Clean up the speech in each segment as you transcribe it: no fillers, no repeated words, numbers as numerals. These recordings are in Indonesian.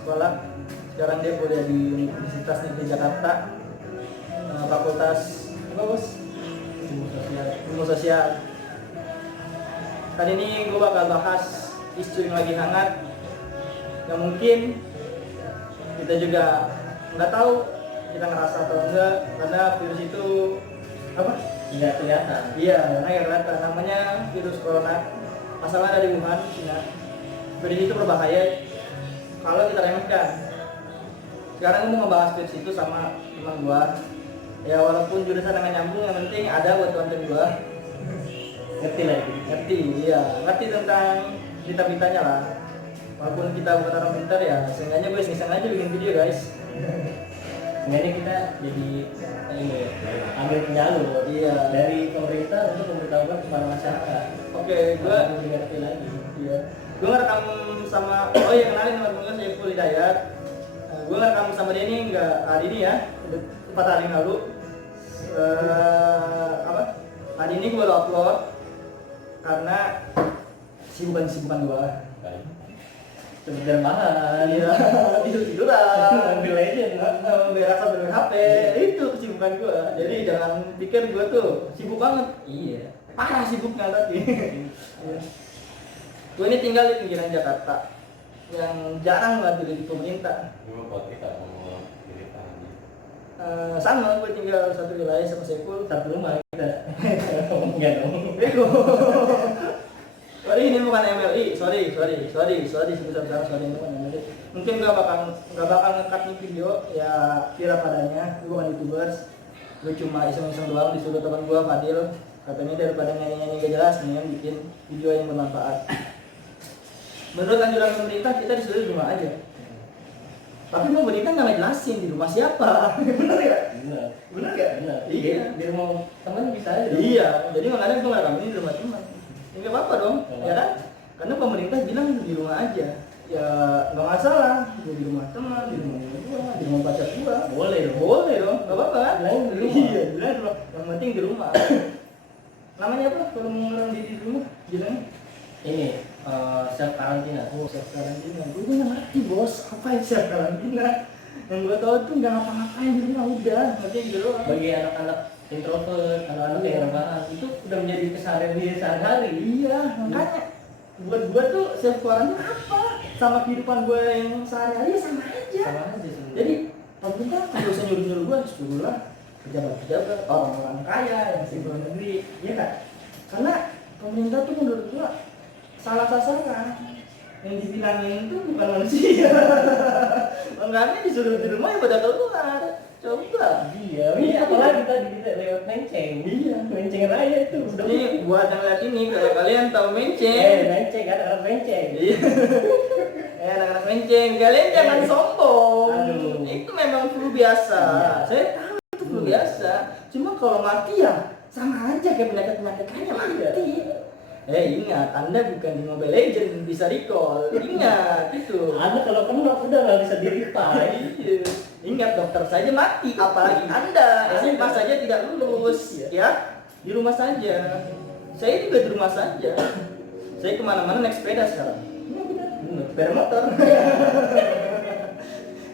sekolah. Sekarang dia kuliah di Universitas Negeri Jakarta, Fakultas apa bos? Ilmu Sosial. Kali ini gue bakal bahas isu yang lagi hangat, yang mungkin kita juga nggak tahu kita ngerasa atau enggak, karena virus itu apa? Tidak kelihatan. Iya, nggak kelihatan. Namanya virus corona. Asalnya dari Wuhan, Cina. Virus itu berbahaya kalau kita remehkan. Sekarang gue mau ngebahas virus itu sama teman gue. Ya walaupun jurusan dengan nyambung, yang penting ada buat konten gue. Ngerti lagi. Ngerti, iya. Ngerti tentang berita-beritanya lah. Walaupun kita bukan orang pintar ya, seenggaknya gue iseng aja bikin video guys. Sebenarnya kita jadi ini ambil penyalur Iya. dari pemerintah untuk memberitahukan kepada masyarakat. Oke, gue lebih ngerti lagi. iya. Gue ngerekam sama, oh iya kenalin nama gue Saiful Hidayat. Gue ngerekam sama dia ini nggak hari ini ya, 4 hari yang lalu. Hari ini gue baru upload karena sibukan gue. Seperti bahan. Iya, tiduran, Ambil legend. berak sambil main HP, itu kesibukan gue. Jadi jangan pikir gue tuh sibuk banget. Iya. Parah sibuknya tapi. Gue ini tinggal di pinggiran Jakarta, yang jarang banget di pemerintah. Sama, gue tinggal satu wilayah sama Saiful. Satu rumah kita. Enggak dong. Bego. Sorry, ini bukan MLI. Sorry sebesar-besar sorry, ini bukan MLI. Mungkin gue nggak bakal nge-cut nih video ya kira padanya. Gue bukan YouTubers. Gue cuma iseng-iseng doang disuruh teman gue Fadil. Katanya daripada nyanyi-nyanyi gak jelas nih bikin video yang bermanfaat. Menurut anjuran pemerintah kita disuruh di rumah aja. Tapi pemerintah nggak ngejelasin di rumah siapa. Bener ya? Bener gak? Bener. Iya. Di rumah teman bisa aja. Iya. Jadi makanya gue ngerekam ini di rumah teman. Ya nggak apa-apa dong, ya kan? Karena pemerintah bilang di rumah aja. Ya nggak masalah. Gue di rumah teman, di rumah gua, di rumah pacar gua. Boleh dong. Boleh dong, nggak apa-apa kan? Bilang di rumah. Iya, bilang di rumah. Yang penting di rumah. Namanya apa? Kalau mau ngerang di rumah, bilangnya Ini self karantina. oh self karantina. Gue nggak ngerti bos, apa yang self karantina? Yang gue tahu tuh nggak ngapa-ngapain di rumah udah, ngerti di rumah. Bagi anak-anak introvert, anak-anak yang rebahan itu udah menjadi keseharian dia sehari-hari. Iya, makanya buat gue tuh self karantina apa? Sama kehidupan gue yang sehari-hari sama aja. Sama aja sebenarnya. Jadi pemerintah nggak usah nyuruh-nyuruh gue, suruh lah pejabat-pejabat, orang-orang kaya yang masih luar negeri, ya kan? Karena pemerintah tuh menurut gue salah sasaran. Yang dibilangin itu bukan manusia. Makanya disuruh di rumah ya pada keluar. Coba. Iya, apalagi tadi kita lewat menceng. Iya, Menceng raya itu. Ini buat yang lihat ini, kalau kalian tahu menceng. Menceng ada orang menceng. Iya. Anak-anak menceng, kalian jangan sombong. Aduh. Itu memang flu biasa. Iya. Saya tahu itu flu biasa. Cuma kalau mati ya sama aja kayak penyakit-penyakit lainnya mati. Ingat, Anda bukan di Mobile Legends bisa recall. Ingat itu. Anda kalau kena udah nggak bisa di-revive. Iya. Ingat, dokter saja mati, apalagi Anda SMA saja tidak lulus, ya di rumah saja. Saya juga di rumah saja. Saya kemana-mana naik sepeda sekarang. Benar. Sepeda motor.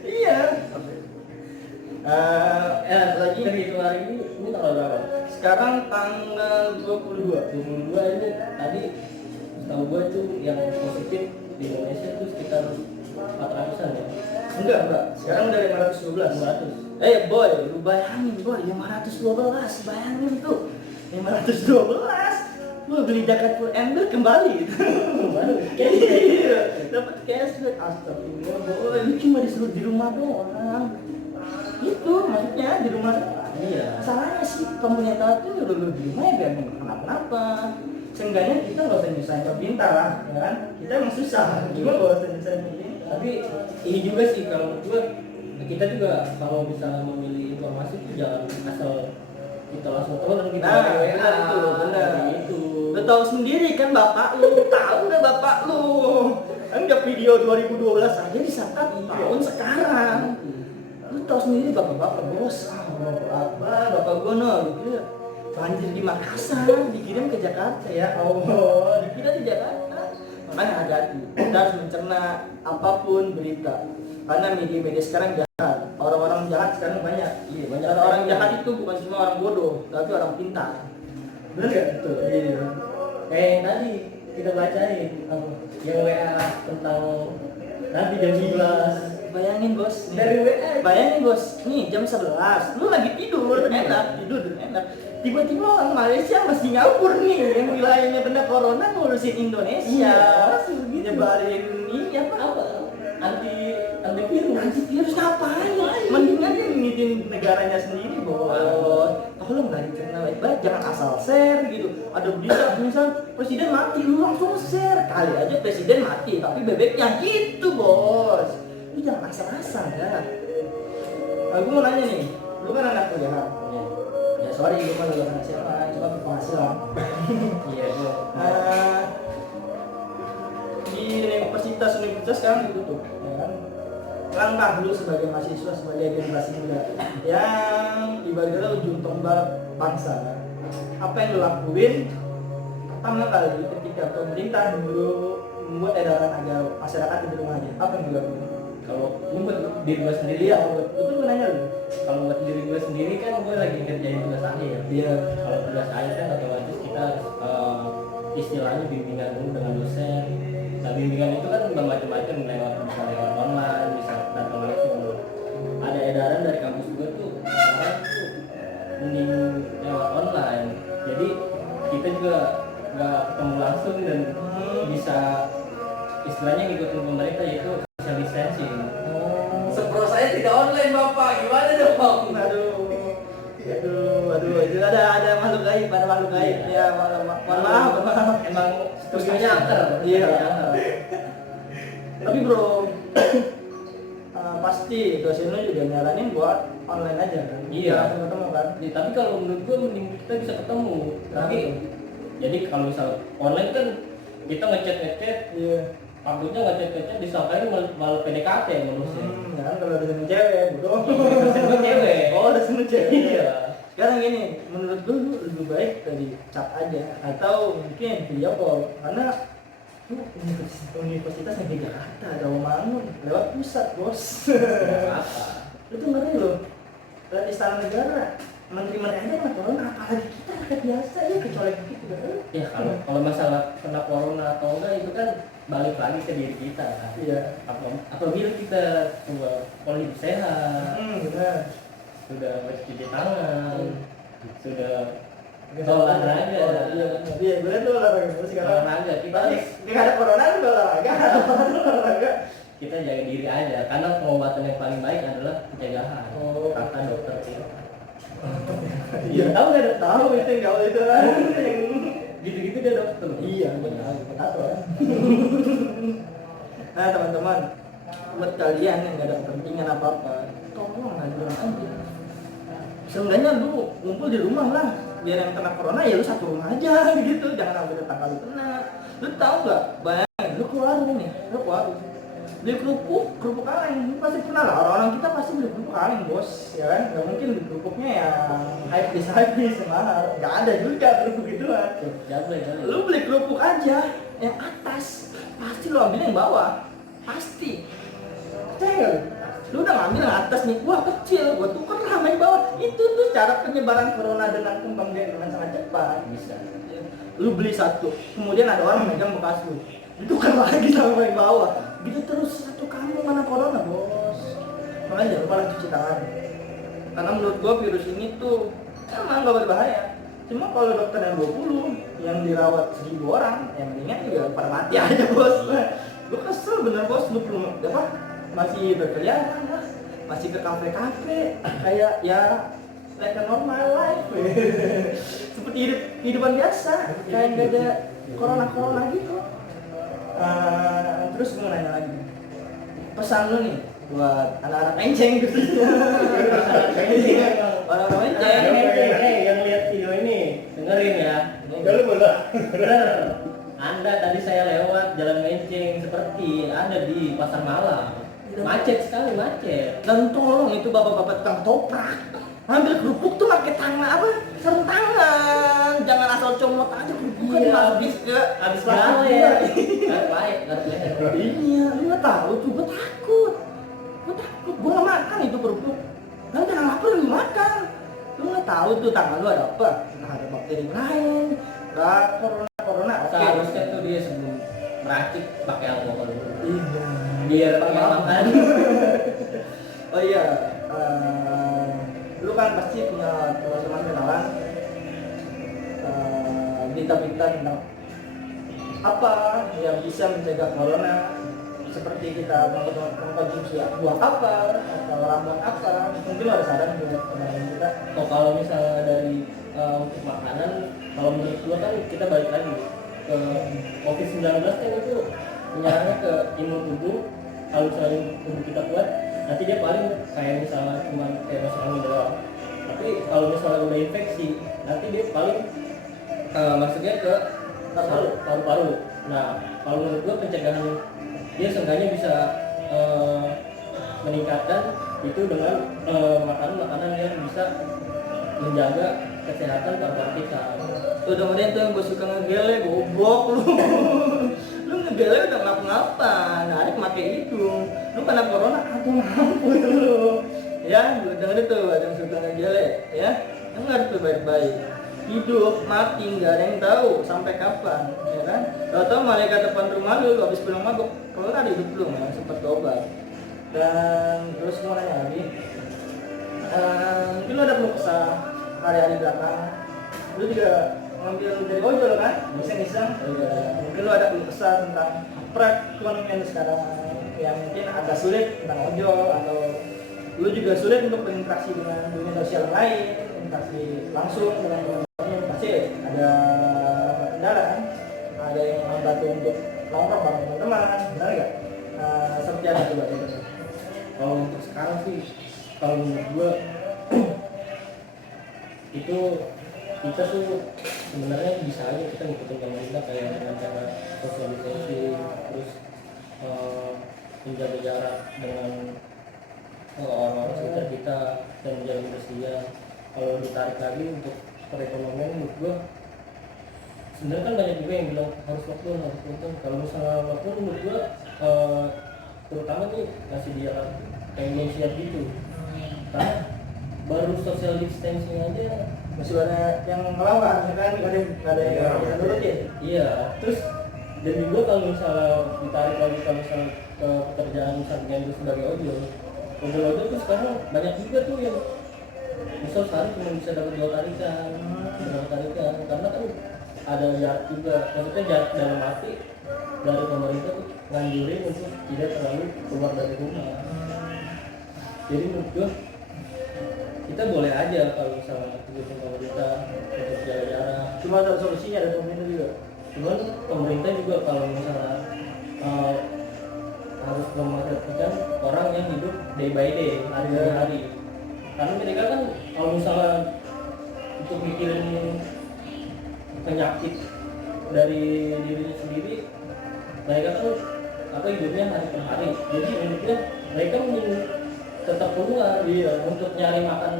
Iya. Lagi Terhitung hari ini tanggal berapa? sekarang tanggal 22. 22 ini tadi setahu gua tuh yang positif di Indonesia tuh sekitar 400-an ya. Enggak. Sekarang udah 512. 500. Boy, lu bayangin boy, 512, bayangin tuh 512. Lu beli jaket full ember kembali. Baru Iya, dapat cashback. Astagfirullah, boy, lu cuma disuruh di rumah doang. Itu maksudnya di rumah. iya. Salahnya sih pemerintah tuh nyuruh lu di rumah ya biar nggak kenapa-napa. Seenggaknya kita nggak usah nyusahin pemerintah lah, ya kan? Kita emang susah, cuma nggak usah nyusahin pemerintah. Tapi ini juga sih kalau menurut gua kita juga kalau bisa memilih informasi itu jangan asal kita langsung tahu dan kita Nah, WA. benar itu, benar. Itu. Lu tahu sendiri kan bapak lu, tahu nggak bapak lu? Anggap video 2012 aja disangka tahun sekarang. Lu tahu sendiri bapak-bapak bos, bapak gua no, gitu. Banjir di Makassar, dikirim ke Jakarta ya Allah, dikira di Jakarta. Makanya hati-hati, kita harus mencerna apapun berita. Karena media-media sekarang jahat, orang-orang jahat sekarang banyak. Iya, banyak. Dan orang jahat itu bukan cuma orang bodoh, tapi orang pintar. Benar nggak? Betul. Iya. Kayak yang tadi kita bacain yang WA tentang nanti jam 11 Bayangin bos, nih. dari WA. Bayangin bos, nih jam 11, lu lagi tidur, enak. Tiba-tiba orang Malaysia masih ngawur nih, yang wilayahnya kena corona ngurusin Indonesia, nyebarin ini apa? Antivirus ngapain? Mendingan dia ngingetin negaranya sendiri bos. Tolong lah dicerna baik-baik, jangan asal share gitu. Ada berita misal presiden mati, lu langsung share. Kali aja presiden mati, tapi bebeknya gitu bos. Lu jangan asal-asal ya. Aku mau nanya nih, lu kan anak kuliah. Ya sorry, lu kan udah anak siapa, cuma berpenghasilan. Iya bro. Di universitas sekarang ditutup, ya kan? Langkah lu sebagai mahasiswa, sebagai generasi muda yang ibaratnya ujung tombak bangsa, apa yang lu lakuin pertama kali ketika pemerintah dulu membuat edaran agar masyarakat di rumah aja, apa yang lu lakuin? Kalau buat diri gue sendiri Iya, betul gue nanya lu. kalau buat diri gue sendiri kan gue lagi ngerjain tugas akhir. Iya. Kalau tugas akhir kan otomatis kita istilahnya bimbingan dulu dengan dosen. Nah bimbingan itu kan udah macam-macam, bisa lewat online, bisa datang langsung. Ada edaran dari kampus gue tuh sekarang tuh mending lewat online. Jadi kita juga nggak ketemu langsung dan bisa istilahnya ngikutin pemerintah, yaitu social distancing. Sepro saya tidak online bapak, gimana dong? Aduh, itu ada makhluk gaib, ya, mohon maaf. Emang studionya angker. Iya. Tapi bro, pasti dosen lu juga nyaranin buat online aja kan? Iya. Langsung ketemu kan? Ya, tapi kalau menurut gue mending kita bisa ketemu. Tapi jadi kalau misal online kan kita ngechat, Iya. takutnya ngechat disangkain malah PDKT manusia. Ya kan kalau dosen cewek, bro. Dosen gue cewek. Oh, dosen lu cewek. Iya. Sekarang gini, menurut gue lu lebih baik dari chat aja atau mungkin video call, karena lu universitas yang di Jakarta, Rawamangun, lewat pusat bos. Apa? Lu tuh ngeri loh, lewat istana negara, menteri-menteri aja kena corona, apalagi kita rakyat biasa ya, kecuali kita. Ya kalau masalah kena corona atau enggak itu kan balik lagi ke diri kita kan. Iya. Apabila kita coba pola hidup sehat, Benar. sudah mencuci tangan, sudah olahraga. Iya, gue tuh olahraga terus sekarang. Olahraga kita Tapi nggak ada corona lu olahraga. kita jaga diri aja, karena pengobatan yang paling baik adalah pencegahan. Oh. Kata dokter kita. Iya. Tahu nggak? Tahu itu nggak itu kan? Gitu-gitu dia dokter. Iya, benar. Tahu kan? Nah teman-teman, buat kalian yang nggak ada kepentingan apa-apa, tolong ngajuin aja. Seenggaknya lu ngumpul di rumah lah, biar yang kena corona ya lu satu rumah aja gitu, jangan sampai tetangga lu kena. Lu tahu nggak? Bayangin, lu keluar nih, beli kerupuk kaleng, lu pasti pernah lah, orang-orang kita pasti beli kerupuk kaleng bos, ya kan? Nggak mungkin beli kerupuknya yang hype mahal, nggak ada juga kerupuk gituan. Jangan. Lu beli kerupuk aja yang atas, pasti lu ambil yang bawah, pasti. Percaya nggak lu? Lu udah ngambil yang atas nih, wah kecil, gua tuker lah sama yang bawah. Itu tuh cara penyebaran corona dengan kembang biak dengan sangat cepat. Bisa. Lu beli satu, kemudian ada orang megang bekas lu, ditukar lagi sama yang bawah. Gitu terus satu kampung mana corona bos. Makanya jangan lupa cuci tangan. Karena menurut gua virus ini tuh emang gak berbahaya. Cuma kalau dokter yang 20 yang dirawat 1000 orang, yang mendingan juga pada mati aja bos. Gua kesel bener bos, lu belum apa? Masih berkeliaran lah, masih ke kafe-kafe, kayak ya like a normal life. Seperti kehidupan biasa, kayak nggak ada corona gitu. Terus gue mau nanya lagi, pesan lu nih buat anak-anak enceng gitu. Orang-orang enceng. Yang lihat video ini dengerin ya. Kalau boleh. Bener. Anda tadi saya lewat jalan Menceng seperti ada di Pasar Malam. Macet sekali, macet. Dan tolong itu bapak-bapak tukang toprak, Ambil kerupuk tuh pakai tangan apa? Sarung tangan. Jangan asal comot aja kerupuk kan Iya. habis ke Habis plastik gawe juga. ya. Garap leher. Iya, lu nggak tahu tuh, gue takut. Gue nggak makan itu kerupuk. Nanti jangan lapar lu makan. Lu nggak tahu tuh tangan lu ada apa? Entah ada bakteri lain, entah corona. Oke. Seharusnya tuh dia sebelum meracik pakai alkohol dulu. Iya. Biar pakai makan. Oh iya, lu kan pasti punya teman-teman kenalan berita-berita tentang apa yang bisa mencegah corona, seperti kita mengkonsumsi buah apa atau ramuan apa. Mungkin lu ada saran buat teman-teman kita. Oh, kalau misalnya dari untuk makanan, kalau menurut gua kan kita balik lagi ke COVID-19 kan itu menyerangnya ke imun tubuh. Kalau misalnya tubuh kita kuat, nanti dia paling kayak misalnya cuma kayak masuk angin doang. Tapi kalau misalnya udah infeksi, nanti dia paling masuknya ke paru-paru. Nah, kalau menurut gua pencegahan dia seenggaknya bisa meningkatkan itu dengan makanan-makanan yang bisa menjaga kesehatan paru-paru kita. Tuh dengerin tuh yang gue suka ngegele, goblok lu. Lu ngegele udah ngapa-ngapa, narik pakai hidung. Lu kena corona, aduh mampus lu. Ya, lu dengerin tuh ada yang suka ngegele, ya. Dengar tuh baik-baik. Hidup mati nggak ada yang tahu sampai kapan, ya kan? Tahu-tahu malaikat depan rumah lu habis pulang mabuk, kalau ada hidup lu nggak sempat tobat. Dan terus mau nanya lagi, mungkin lu ada keluh kesah hari-hari belakang, lu juga ngambil dari ojol kan, iseng-iseng. Mungkin lu ada keluh kesah tentang perekonomian sekarang yang mungkin agak sulit tentang ojol, atau lu juga sulit untuk berinteraksi dengan dunia sosial lain, interaksi langsung dengan teman-teman, pasti ada kendala kan, ada yang membantu untuk nongkrong bareng teman-teman, benar nggak? Seperti apa coba itu? Kalau untuk sekarang sih, kalau menurut gua itu kita tuh sebenarnya bisa aja kita ngikutin pemerintah kayak dengan cara social distancing, terus menjaga jarak dengan orang-orang sekitar kita dan menjaga kebersihan. Kalau ditarik lagi untuk perekonomian, menurut gua sebenarnya kan banyak juga yang bilang harus lockdown. Kalau misalnya lockdown, menurut gua terutama nih masih di Jakarta kayak belum siap gitu, karena baru social distancing aja Masih ada yang ngelawan, ya kan? Nggak ada yang nurutin. iya. Terus dan juga kalau misalnya ditarik lagi kalau misalnya ke pekerjaan misalnya gue sebagai ojol tuh sekarang banyak juga tuh yang misal sehari cuma bisa dapat 2 tarikan, karena kan ada jarak juga, maksudnya jarak dalam arti dari pemerintah tuh nganjurin untuk tidak terlalu keluar dari rumah. Jadi menurut gue kita boleh aja kalau misalnya ikutin pemerintah untuk jaga jarak. Cuma ada solusinya, ada pemerintah juga. Cuman pemerintah juga kalau misalnya harus memperhatikan orang yang hidup day by day, hari demi hari. Karena mereka kan kalau misalnya untuk mikirin penyakit dari dirinya sendiri, mereka kan hidupnya hari per hari. Jadi menurutnya mereka tetap keluar untuk nyari makan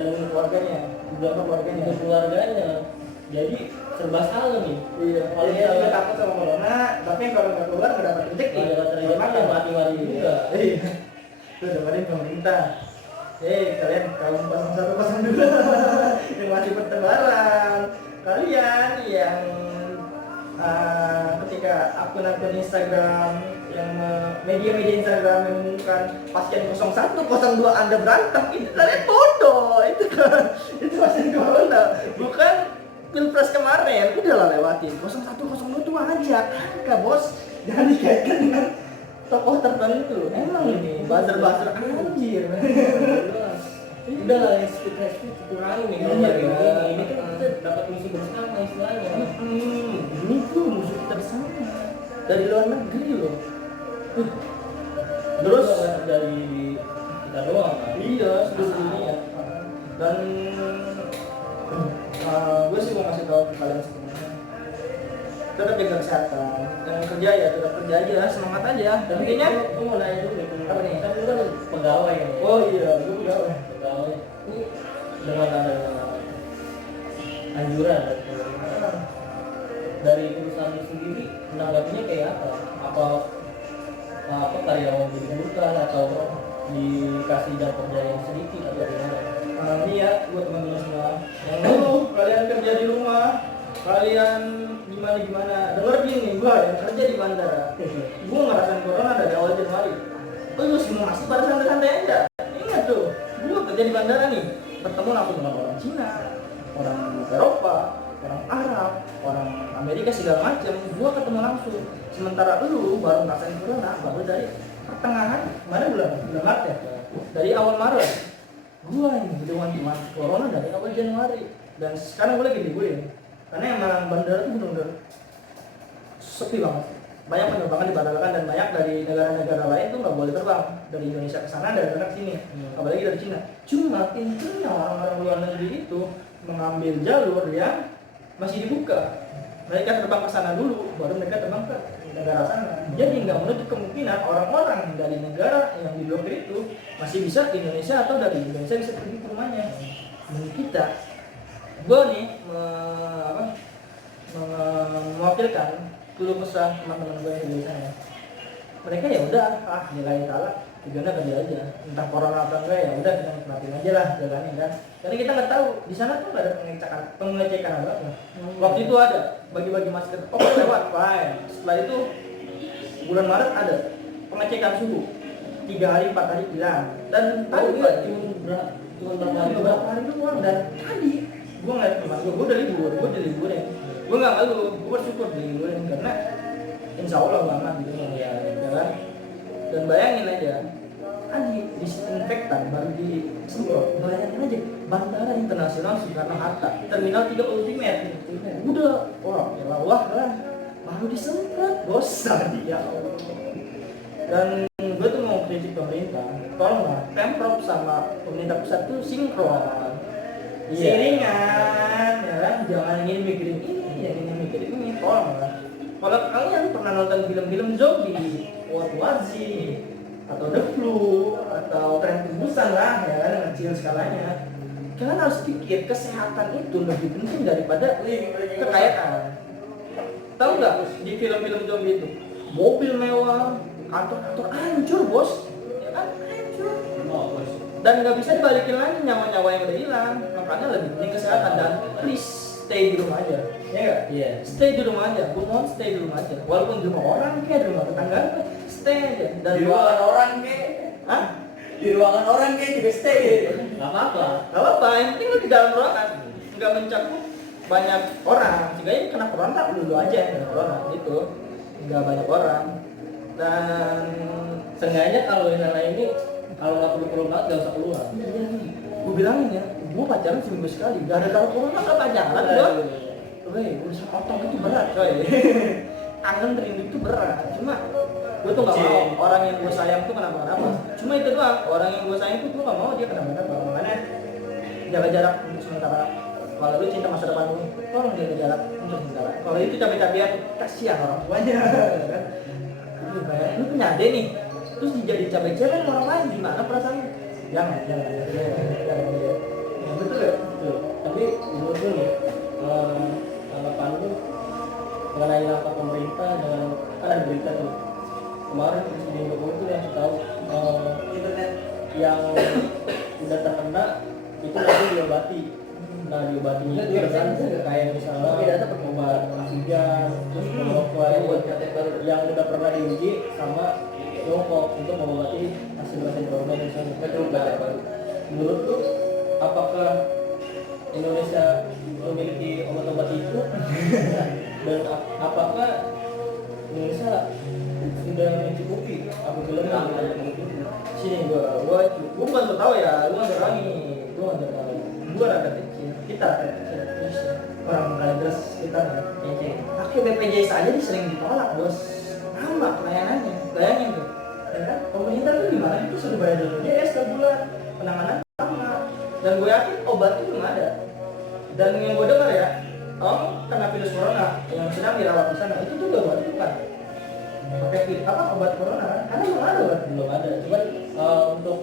dan keluarganya. Jadi serba salah nih. Iya. Kalau dia juga takut sama corona, tapi kalau nggak keluar nggak dapat rezeki. Mati-mati juga. Iya. Itu dengerin pemerintah. Kalian kaum 0102 yang masih bertebaran, kalian yang ketika akun-akun Instagram yang media-media Instagram yang mengumumkan pasien 01, 02 Anda berantem, itu kalian bodoh. Itu pasien corona, bukan pilpres kemarin. Udahlah lewatin 01, 02 itu aja angka bos, jangan dikaitkan dengan tokoh tertentu. Emang ini buzzer anjir. Udah lah, speed kurangin nih. Ini kan kita dapat musuh bersama istilahnya. Ini tuh musuh kita bersama dari luar negeri loh. Terus dari kita doang kan? Iya, seluruh dunia. Dan gue sih mau kasih tahu ke kalian sebenarnya, tetap jaga kesehatan. Yang kerja ya tetap kerja aja, semangat aja. Dan intinya gue mau nanya dulu nih, apa nih? kan lu kan pegawai ya? Oh iya, gue pegawai. Pegawai. Ini dengan adanya anjuran dari pemerintah, dari perusahaan itu sendiri menanggapinya kayak apa karyawan diliburkan atau dikasih jam kerja yang sedikit atau gimana? Ini ya buat teman-teman semua yang dulu kalian kerja di rumah, kalian gimana denger gini, gua yang kerja di bandara, gua ngerasain corona dari awal Januari. Lu semua masih pada santai-santai aja. Ingat tuh, gua kerja di bandara nih, bertemu langsung dengan orang Cina, orang Eropa, orang Arab, orang Amerika segala macam. Gua ketemu langsung. Sementara lu baru ngerasain corona baru dari pertengahan mana bulan Maret ya? Dari awal Maret. Gua ini udah wanti-wanti corona dari awal Januari. Dan sekarang gue lagi liburin. Karena emang bandara tuh bener-bener sepi banget. Banyak penerbangan dibatalkan dan banyak dari negara-negara lain tuh nggak boleh terbang dari Indonesia ke sana dan ke sini, apalagi dari Cina. Cuma pintunya orang-orang luar negeri itu mengambil jalur yang masih dibuka. Mereka terbang ke sana dulu, baru mereka terbang ke negara sana. Jadi nggak menutup kemungkinan orang-orang dari negara yang diblokir itu masih bisa ke Indonesia atau dari Indonesia bisa pergi ke rumahnya. Dan kita, gue nih mewakilkan keluh kesah teman-teman gue yang di sana. Mereka ya udah, nilai kalah, tujuannya kerja aja. Entah corona atau enggak ya udah kita nikmatin aja lah jalannya kan. Karena kita nggak tahu di sana tuh nggak ada pengecekan apa. Waktu itu ada bagi-bagi masker, lewat, fine. Setelah itu bulan Maret ada pengecekan suhu 3 hari 4 hari hilang. Dan tadi cuma beberapa hari doang. Dan tadi gue ngeliat teman gue udah libur ya. Gue nggak ngeluh, gue bersyukur diliburin karena insya Allah lama gitu ya kan. Dan bayangin aja, disinfektan baru disemprot. Bayangin aja, Bandara Internasional Soekarno-Hatta, Terminal 3 Ultimate, udah orang ya lah, baru disemprot, bosan ya Allah. Dan gue tuh mau kritik pemerintah, tolonglah Pemprov sama pemerintah pusat tuh sinkron, siringan, ya kan? Jangan ingin mikirin ini, jangan ingin mikirin ini, tolonglah. Kalau kalian pernah nonton film-film zombie, World War Z, atau The Flu, atau Tren ke Busan lah, ya kan, kecil skalanya, kalian harus pikir kesehatan itu lebih penting daripada kekayaan. Tahu nggak di film-film zombie itu, mobil mewah, kantor-kantor hancur bos, ya kan, hancur. Dan nggak bisa dibalikin lagi nyawa-nyawa yang udah hilang. Makanya lebih penting kesehatan dan please stay di rumah aja, ya nggak? Iya. Stay di rumah aja, gue mohon stay di rumah aja. Walaupun di rumah orang kayak di rumah tetangga, stay aja. Dan Di ruangan orang kayak, di ruangan orang kayak juga stay. Nggak apa-apa. Gak apa-apa, yang penting lu di dalam ruangan, nggak mencakup banyak orang. Jika ini kena corona, lu aja yang kena corona, gitu. Nggak banyak orang. Dan Seenggaknya kalau misalnya ini kalau nggak perlu banget nggak usah keluar. gue bilangin ya, gue pacaran seminggu sekali, gak ada kalau corona gak pacaran gue. Weh, urusan otak itu berat coy. Kangen rindu itu berat. Cuma gue tuh gak mau orang yang gue sayang tuh kenapa-kenapa. Cuma itu doang, orang yang gue sayang tuh gue gak mau dia kenapa-kenapa. Makanya jaga jarak untuk sementara. Kalau lu cinta masa depan lu, tolong jaga jarak untuk sementara. Kalau itu capek-capekan, kasihan orang tuanya. Kan? Lu punya adek nih, terus dijadiin cabai-cabai orang lain, gimana perasaannya? Jangan. Betul ya? Betul. Tapi menurut lu nih, tanggapan lu mengenai langkah pemerintah dengan kan ada berita tuh kemarin Presiden Jokowi tuh yang tahu Internet yang udah terkena itu nanti diobati. Nah diobatinya itu dengan kayak misalnya obat oksigen, terus obat yang udah pernah diuji sama Tiongkok untuk mengobati hasil corona misalnya. Nah, menurut lu apakah Indonesia memiliki obat-obat itu dan apakah Indonesia sudah mencukupi apabila Sini gua bukan so tahu ya, gua nggak tahu nih, gua rakyat kecil, kita rakyat kecil, terus orang kaliberes kita nih, pakai BPJS aja sering ditolak bos, lama pelayanannya, bayangin tuh, ya kan? Pemerintah tuh gimana? Itu sudah bayar BPJS setiap bulan, penanganan lama, dan gue yakin obat itu belum ada, dan yang gue dengar ya, kena virus corona yang sedang dirawat di sana itu tuh udah bukan pakai obat corona kan? Karena belum ada kan? Belum ada, cuman untuk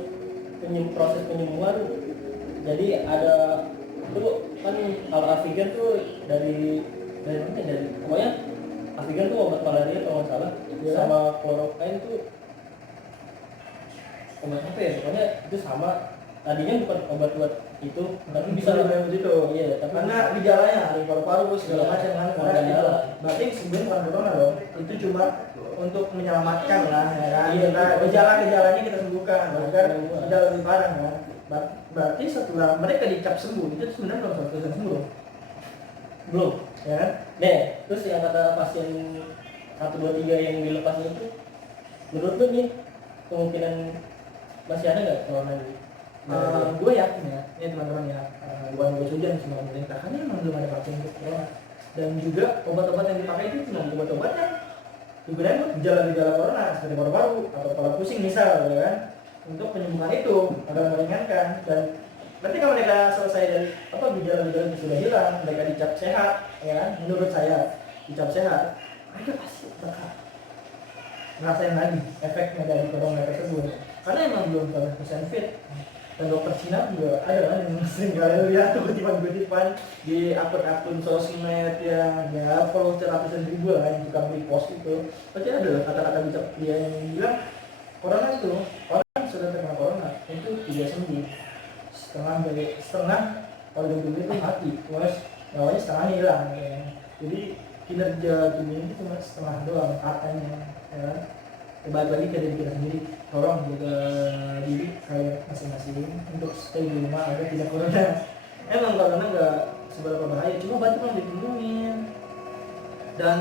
proses penyembuhan Jadi ada itu kan kalau Avigan tuh dari mana dari pokoknya Avigan tuh obat malaria kalau nggak salah Iya. sama kloroquine tuh obat apa ya pokoknya itu sama tadinya bukan obat buat itu tapi bisa begitu. iya tapi Karena gejalanya ada paru-paru segala Iya. macam kan. Bukan Karena itu gejala. berarti sebenarnya bukan corona dong. Itu cuma untuk menyelamatkan lah ya kan. Iya, Kita betul. gejala-gejalanya kita sembuhkan, agar Sembuh. tidak lebih parah kan. Berarti setelah mereka dicap sembuh itu sebenarnya belum 100% sembuh, belum. ya kan? Nih, terus yang kata pasien 1, 2, 3 yang dilepasnya itu menurut lu nih kemungkinan masih ada nggak corona ini? Gue yakin ya, ini teman-teman ya, bukan gue sujan semua pemerintah, karena memang belum ada vaksin untuk corona. Dan juga obat-obat yang dipakai itu cuma obat-obat yang digunakan untuk gejala-gejala corona seperti paru-paru atau kepala pusing misal, ya kan, untuk penyembuhan itu agar meringankan. Dan ketika mereka selesai dari gejala-gejala itu sudah hilang, mereka dicap sehat, ya kan, menurut saya dicap sehat, mereka pasti bakal ngerasain lagi efeknya dari corona tersebut, karena emang belum 100% fit. Dan dokter Cina juga ada kan yang sering kalian lihat tuh kutipan-kutipan di akun-akun sosmed yang ya follow ratusan ribu lah yang tukang repost itu, pasti ada lah kata-kata bijak dia yang bilang corona itu orang sudah terkena corona itu tidak sembuh, setengah organ tubuh itu mati, terus nyawanya setengah hilang ya. Jadi kinerja tubuh ini cuma setengah doang katanya, ya kan? Balik lagi ke diri kita sendiri, tolong jaga diri kalian masing-masing untuk stay di rumah agar tidak corona. Emang corona nggak seberapa bahaya, cuma bantu kan dilindungin. Dan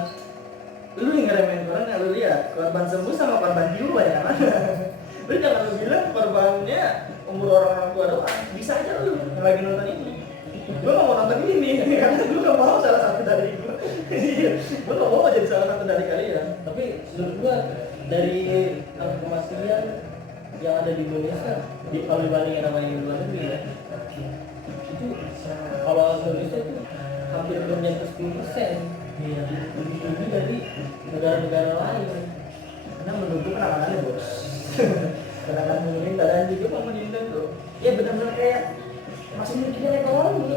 lu yang ngeremehin corona, lu lihat korban sembuh sama korban jiwa ya kan. Lu jangan lu bilang korbannya umur orang tua doang, bisa aja lu yang lagi nonton ini. Gue gak mau nonton ini karena gue gak mau salah satu dari gue. Gue gak mau jadi salah satu dari kalian. Tapi menurut gua dari angka kematian yang ada di Indonesia kalau dibandingin sama yang di luar negeri ya itu kalau Indonesia itu hampir menyentuh 10% Iya. lebih tinggi dari negara-negara lain. Karena menurut gue penanganannya bos. Penanganan pemerintah dan juga pemerintah tuh ya benar-benar kayak masih mikirin ekonomi.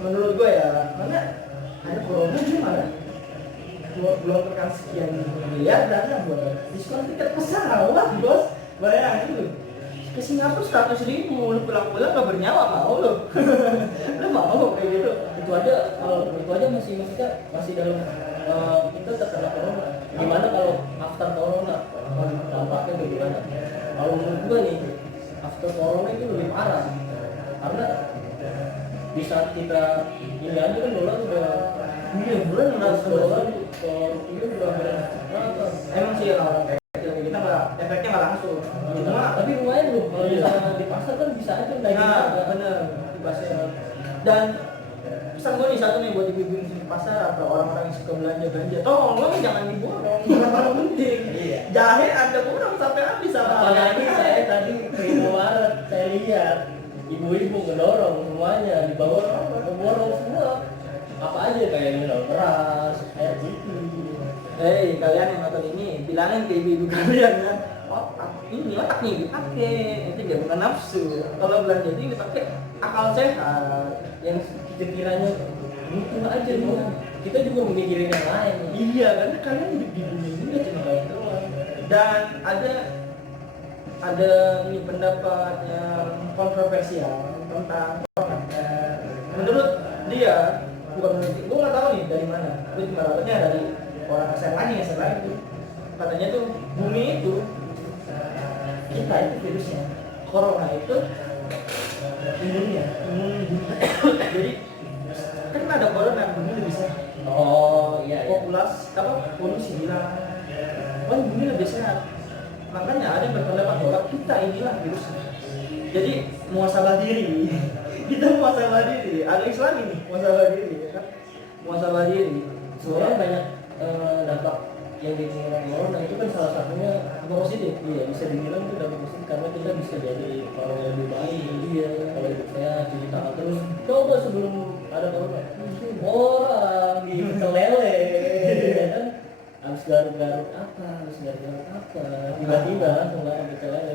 Menurut gue ya, karena ada corona gimana? Belum tekan sekian miliar dana buat diskon tiket pesawat bos. Bayangin lu ke Singapura 100.000, lu pulang-pulang gak bernyawa, mau lu? Lu mau kayak gitu? Itu aja kalau itu aja masih dalam kita terkena corona. Gimana kalau after corona dampaknya bagaimana? Kalau menurut gua nih after corona itu lebih parah karena di saat kita ini aja kan dolar udah bulan dolar ke rupiah udah berapa? emang sih orang kayak kita nggak efeknya nggak langsung. Cuma Tapi lumayan loh kalau misalnya di pasar kan bisa aja naikin nah, harga. bener di pasar. Dan pesan gue nih satu nih buat ibu-ibu di pasar atau orang-orang yang suka belanja tolong jangan diborong, barang penting. Iya. Jahe ada kurang sampai habis sama Apalagi saya tadi ke Indomaret saya lihat ibu-ibu ngedorong semuanya di bawah ngeborong semua apa aja kayak minum keras, air putih. Hei kalian yang nonton ini bilangin ke ibu-ibu kalian kan, ini otak nih dipakai, itu dia bukan nafsu. Kalau belanja ini dipakai akal sehat. Yang sekiranya butuh aja nih. Kita juga mikirin yang lain. Iya, karena kalian hidup di dunia ini nggak cuma kalian doang. Dan ada ini pendapat yang kontroversial tentang corona. Menurut dia, bukan menurut gue nggak tahu nih dari mana. Gue cuma dapetnya dari orang SMA itu. Katanya tuh bumi itu kita itu virusnya, corona itu imunnya, jadi kan ada corona bumi lebih sehat. Oh iya. Populasi polusi hilang, kan bumi lebih sehat. Makanya ada yang berpendapat bahwa kita inilah virusnya. Jadi muasabah diri. Kita muasabah diri. Ada Islam ini muasabah diri, ya kan? Muasabah diri. Sebenarnya banyak dampak yang dibilang corona itu kan salah satunya positif. Iya, bisa dibilang itu dampak positif karena kita bisa jadi orang yang lebih baik. Iya, kalau hidup saya cuci tangan terus. Coba sebelum ada corona, orang di kelele, ya kan? Harus garuk-garuk apa, tiba-tiba langsung garuk di kelele.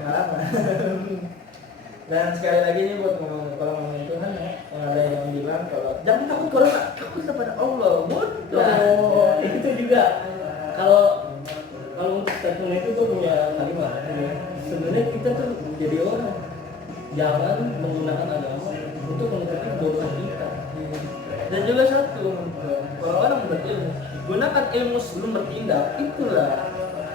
Pengalaman. Dan sekali lagi nih buat kalau ngomongin Tuhan ya, yang ada yang bilang kalau jangan takut corona, takut kepada Allah. Bodoh. Nah, itu juga kalau kalau untuk statement itu tuh punya kalimat ya. Sebenarnya kita tuh jadi orang jangan menggunakan agama untuk menutupi dosa kita. Dan juga satu, kalau orang berilmu, gunakan ilmu sebelum bertindak. Itulah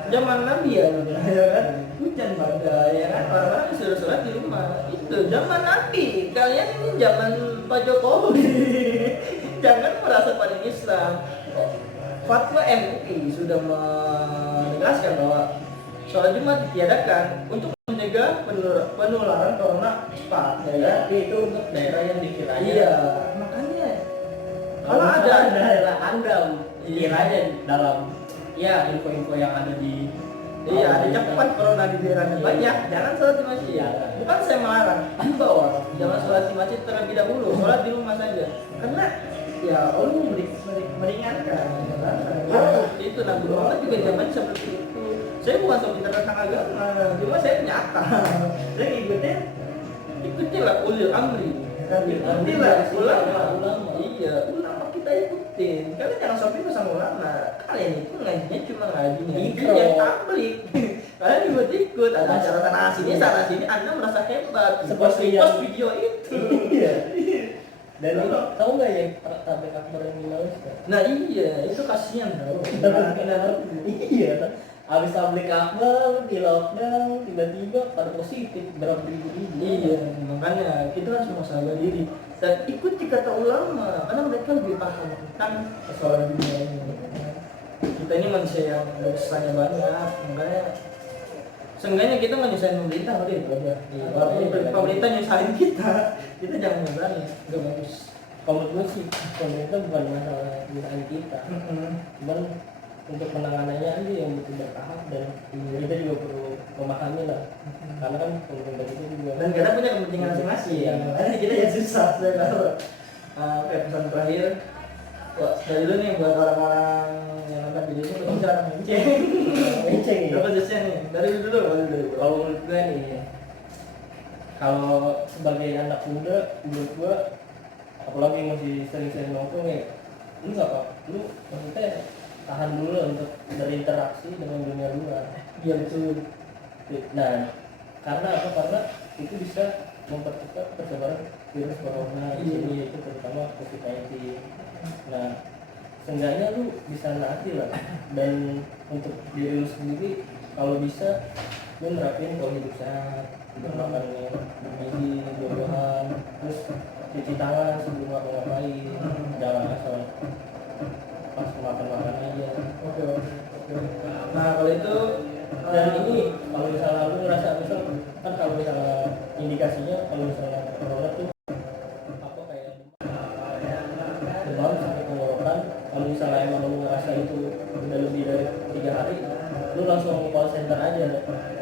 zaman Nabi ya kan? Hujan badai ya kan? Orang-orang disuruh sholat di rumah. Itu zaman Nabi. Kalian ini zaman Pak Jokowi. Jangan merasa paling Islam. Fatwa MUI sudah menegaskan bahwa sholat Jumat ditiadakan untuk mencegah penularan corona cepat. Ya kan? Itu untuk daerah yang dikiranya. Iya, makanya kalau Kalau ada daerah Anda Iya. kiranya dalam ya info-info yang ada di iya, ada cakupan corona di daerahnya Iya. banyak. Jangan sholat di masjid. Iya. Bukan saya melarang, dibawa. Jangan sholat di masjid terlebih dahulu. Sholat di rumah saja. Karena ya Allah meringankan. Ya kan? Karena itu Nabi Muhammad juga zaman seperti itu. Saya bukan sok pintar tentang agama, cuma saya punya akal. Saya ikutilah ulil amri. Ikutilah ulama. Iya, ulama kita ikutin. Kalian jangan sok pintar sama ulama. Kalian itu ngajinya cuma ngajinya. Ikro. Yang tablik. Kalian ikut-ikut. Ada acara sana sini. Anda merasa hebat. Seperti Post yang- video itu. Iya. Dan lu tahu nggak yang tablik akbar yang di Malaysia? Nah iya, itu kasihan tau. Iya. Habis tablik akbar di lockdown tiba-tiba pada positif berapa ribu-ribu. Iya, makanya kita harus muhasabah diri dan ikuti kata ulama karena mereka lebih paham tentang persoalan dunia ini. Kita ini manusia yang dosanya banyak, makanya seenggaknya kita nggak nyusahin pemerintah udah itu aja. Walaupun pemerintah nyusahin kita jangan nyusahin, nggak bagus. Kalau menurut gue sih pemerintah bukan masalah nyusahin kita, cuman untuk penanganannya aja yang butuh bertahap dan kita juga perlu memahami lah, karena kan pemerintah itu juga Dan kita punya kepentingan masing-masing. Iya. Makanya kita ya susah sebenarnya. Pesan terakhir, wah, dari dulu nih buat orang-orang yang nonton video ini kita jangan menceng. menceng ya. Berapa khususnya nih? Dari dulu. Kalau menurut gue nih, kalau sebagai anak muda, menurut gue apalagi yang masih sering-sering nongkrong ya, lu nggak apa, lu maksudnya tahan dulu untuk berinteraksi dengan dunia luar. Iya betul. Nah, karena apa? Karena itu bisa mempercepat persebaran virus corona di sini, yaitu terutama COVID-19. Nah, seenggaknya lu bisa naati lah. Dan untuk diri lu sendiri, kalau bisa lu nerapin pola hidup sehat, hidup makan yang bergizi, buah-buahan, terus cuci tangan sebelum ngapa-ngapain, jangan asal pas makan aja. Oke. Nah kalau itu Dan ini kalau misalnya lu ngerasa misal kan kalau misalnya indikasinya kalau misalnya corona tuh apa kayak demam sampai tenggorokan, kalau misalnya emang lu ngerasa itu udah lebih dari 3 hari, lu langsung call center aja.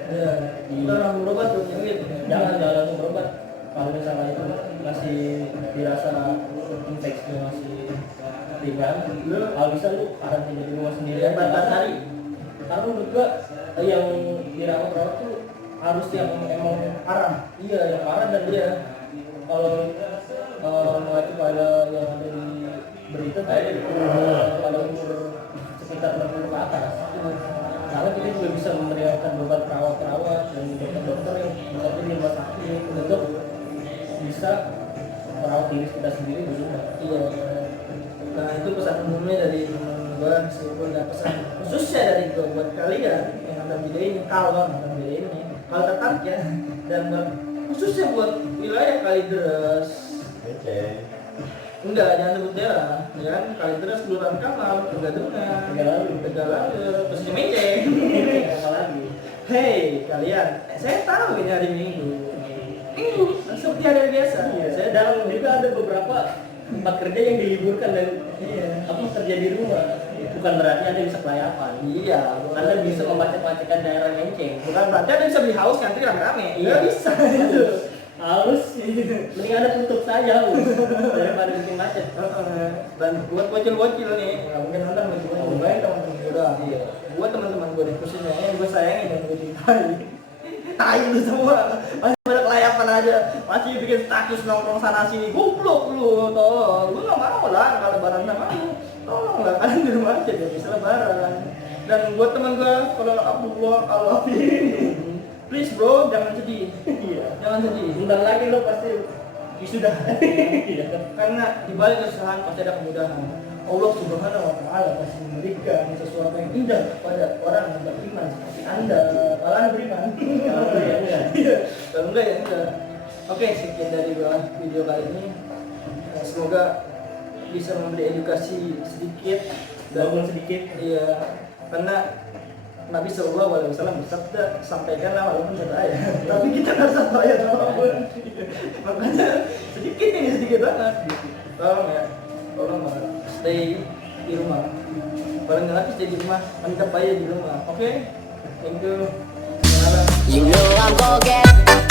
ya kita orang berobat tuh nyengit. Jangan langsung berobat. Kalau misalnya itu masih dirasa infeksinya masih ringan, kalau bisa lu karantina di rumah sendiri aja. 14 hari. Karena menurut gua yang dirawat tuh harus yang emang Haram. iya yang parah dan dia kalau mengacu pada yang ada di berita kayak pada umur sekitar 60 ke atas. Karena kita juga bisa memberikan beban perawat-perawat dan dokter-dokter yang bekerja di rumah sakit untuk bisa merawat diri kita sendiri di rumah. Iya. Nah itu pesan umumnya dari teman gue, meskipun nggak pesan khususnya dari gue buat kalian yang nonton video ini, kalau nonton video ini, kalau tertarik ya, dan khususnya buat wilayah Kalideres. Enggak, jangan sebut daerah, ya kan? Kalideres, Kelurahan Kamal, Tegadengar, Tegalangur, terus di Menceng. Apa lagi? Hei kalian, saya tahu ini hari Minggu, seperti hari biasa. Saya dalam juga ada beberapa tempat kerja yang diliburkan dan apa kerja di rumah. Bukan berarti Anda bisa pelayapan. Iya, Anda bisa memacet-macetkan daerah Menceng. bukan berarti Anda bisa beli haus ngantri rame-rame. Iya. Nggak bisa itu. Harus mending Anda tutup saja daripada bikin macet. Dan buat bocil-bocil nih, nggak mungkin nonton bocil-bocil. Baik teman-teman gue doang. Iya. Buat teman-teman gue nih, khususnya yang gue sayangin dan gue cintai. Tai lu semua, masih pada kelayapan aja. masih bikin status nongkrong sana sini, goblok lu, tolong. Gue nggak mau lah kalau lebaran sama lu, tolong lah kalian di rumah aja biar bisa lebaran. Dan buat teman gue, kalau Abdullah, kalau ini, please bro, jangan sedih. Iya. Jangan sedih. Bentar lagi lo pasti wisuda. Iya. Karena di balik kesusahan pasti ada kemudahan. Allah Subhanahu wa taala pasti memberikan sesuatu yang indah kepada orang yang beriman seperti Anda. Kalau Anda beriman. Kalau enggak ya enggak. Iya. Kalau enggak ya enggak. Oke, sekian dari video kali ini. Semoga bisa memberi edukasi sedikit Walaupun sedikit. Iya, karena Nabi Sallallahu Alaihi Wasallam bersabda, sampaikanlah walaupun satu ayat. Tapi kita nggak satu ayat apapun. Makanya sedikit ini sedikit banget. Tolong ya, tolong banget. Stay di rumah. Kalau nggak lagi stay di rumah, mantap aja di rumah. Oke? Thank you. Selamat. You know I'm gonna get